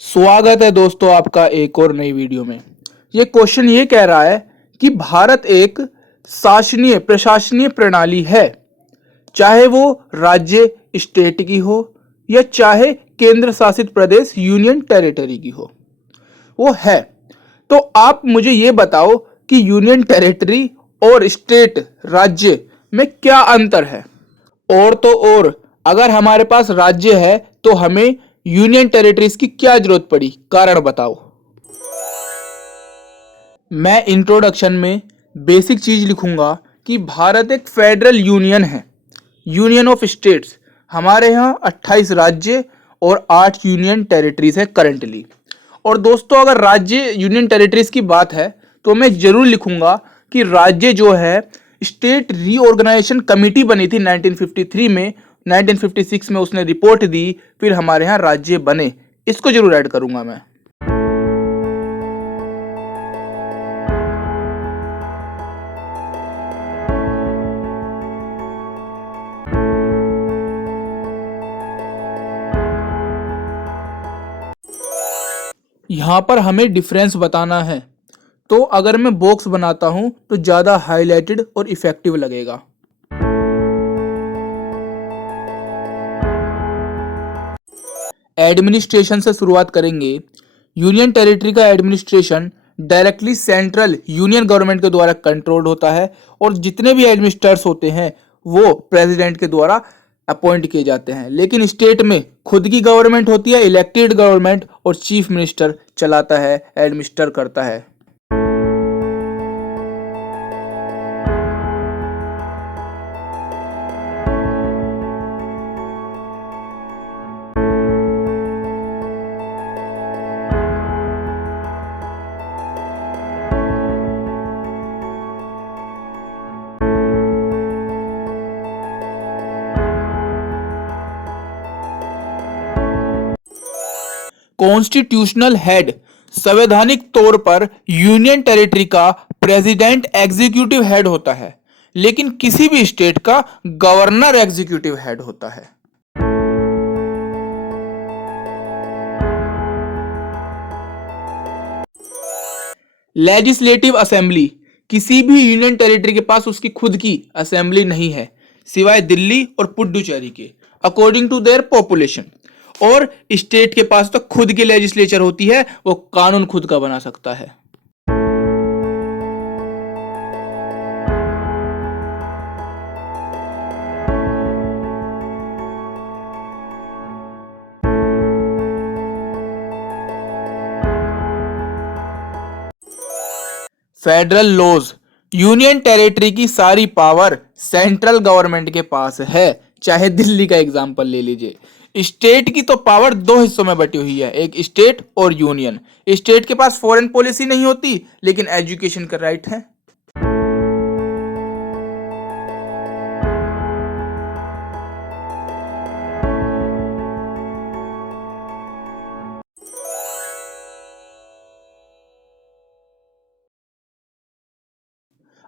स्वागत है दोस्तों आपका एक और नई वीडियो में। ये क्वेश्चन ये कह रहा है कि भारत एक शासनीय प्रशासनीय प्रणाली है, चाहे वो राज्य स्टेट की हो या चाहे केंद्र शासित प्रदेश यूनियन टेरिटरी की हो, वो है। तो आप मुझे ये बताओ कि यूनियन टेरिटरी और स्टेट राज्य में क्या अंतर है। और तो और अगर हमारे पास राज्य है तो हमें यूनियन टेरिटरीज की क्या जरूरत पड़ी, कारण बताओ। मैं इंट्रोडक्शन में बेसिक चीज लिखूंगा कि भारत एक फेडरल यूनियन है, यूनियन ऑफ स्टेट्स। हमारे यहाँ 28 राज्य और 8 यूनियन टेरिटरीज है करेंटली। और दोस्तों अगर राज्य यूनियन टेरिटरीज की बात है तो मैं जरूर लिखूंगा कि राज्य जो है स्टेट रीऑर्गेनाइजेशन कमेटी बनी थी 1953 में, 1956 में उसने रिपोर्ट दी, फिर हमारे यहाँ राज्य बने। इसको जरूर ऐड करूंगा मैं। यहाँ पर हमें डिफरेंस बताना है, तो अगर मैं बॉक्स बनाता हूं तो ज्यादा हाईलाइटेड और इफेक्टिव लगेगा। एडमिनिस्ट्रेशन से शुरुआत करेंगे। यूनियन टेरिटरी का administration directly central union government के द्वारा कंट्रोल्ड होता है और जितने भी एडमिनिस्ट्रेटर्स होते हैं वो प्रेसिडेंट के द्वारा अपॉइंट किए जाते हैं। लेकिन स्टेट में खुद की गवर्नमेंट होती है, इलेक्टेड गवर्नमेंट, और चीफ मिनिस्टर चलाता है, एडमिनिस्टर करता है। कॉन्स्टिट्यूशनल हेड संवैधानिक तौर पर यूनियन टेरिटरी का प्रेसिडेंट एग्जीक्यूटिव हेड होता है, लेकिन किसी भी स्टेट का गवर्नर एग्जीक्यूटिव हेड होता है। लेजिस्लेटिव असेंबली, किसी भी यूनियन टेरिटरी के पास उसकी खुद की असेंबली नहीं है सिवाय दिल्ली और पुडुचेरी के, अकॉर्डिंग टू देयर पॉपुलेशन। और स्टेट के पास तो खुद की लेजिस्लेचर होती है, वो कानून खुद का बना सकता है। फेडरल लॉज, यूनियन टेरिटरी की सारी पावर सेंट्रल गवर्नमेंट के पास है। चाहे दिल्ली का एग्जांपल ले लीजिए। स्टेट की तो पावर दो हिस्सों में बटी हुई है, एक स्टेट और यूनियन। स्टेट के पास फॉरेन पॉलिसी नहीं होती, लेकिन एजुकेशन का राइट है।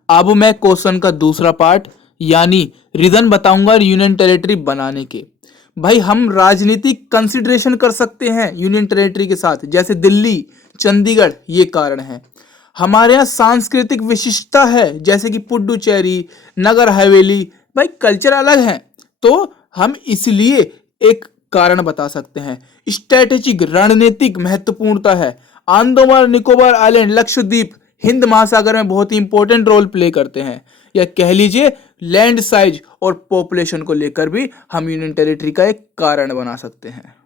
अब मैं क्वेश्चन का दूसरा पार्ट यानी रीजन बताऊंगा यूनियन टेरिटरी बनाने के। भाई हम राजनीतिक कंसिडरेशन कर सकते हैं यूनियन टेरिटरी के साथ, जैसे दिल्ली, चंडीगढ़, ये कारण है। हमारे यहाँ सांस्कृतिक विशिष्टता है, जैसे कि पुडुचेरी, नगर हवेली, भाई कल्चर अलग है, तो हम इसलिए एक कारण बता सकते हैं। स्ट्रेटेजिक रणनीतिक महत्वपूर्णता है। अंडमान निकोबार आइलैंड, लक्षद्वीप हिंद महासागर में बहुत ही इंपॉर्टेंट रोल प्ले करते हैं। या कह लीजिए लैंड साइज और पॉपुलेशन को लेकर भी हम यूनियन टेरिटरी का एक कारण बना सकते हैं।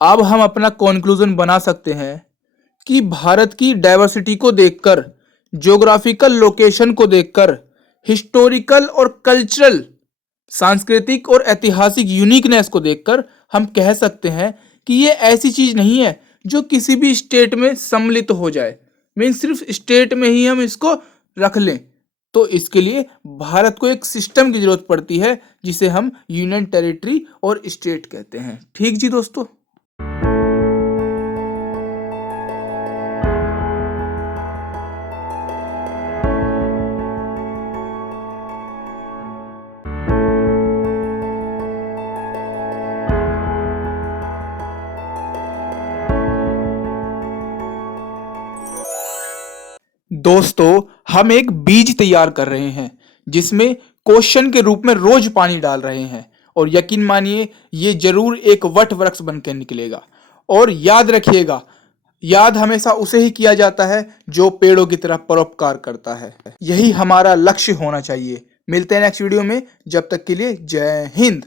अब हम अपना कंक्लूजन बना सकते हैं कि भारत की डाइवर्सिटी को देखकर, ज्योग्राफिकल लोकेशन को देखकर, हिस्टोरिकल और कल्चरल सांस्कृतिक और ऐतिहासिक यूनिकनेस को देखकर हम कह सकते हैं कि ये ऐसी चीज नहीं है जो किसी भी स्टेट में सम्मिलित हो जाए, मीन सिर्फ स्टेट में ही हम इसको रख लें। तो इसके लिए भारत को एक सिस्टम की जरूरत पड़ती है जिसे हम यूनियन टेरिटरी और स्टेट कहते हैं। ठीक जी दोस्तों। दोस्तों, हम एक बीज तैयार कर रहे हैं जिसमें क्वेश्चन के रूप में रोज पानी डाल रहे हैं, और यकीन मानिए ये जरूर एक वट वृक्ष बनकर निकलेगा। और याद रखिएगा, याद हमेशा उसे ही किया जाता है जो पेड़ों की तरह परोपकार करता है। यही हमारा लक्ष्य होना चाहिए। मिलते हैं नेक्स्ट वीडियो में, जब तक के लिए जय हिंद।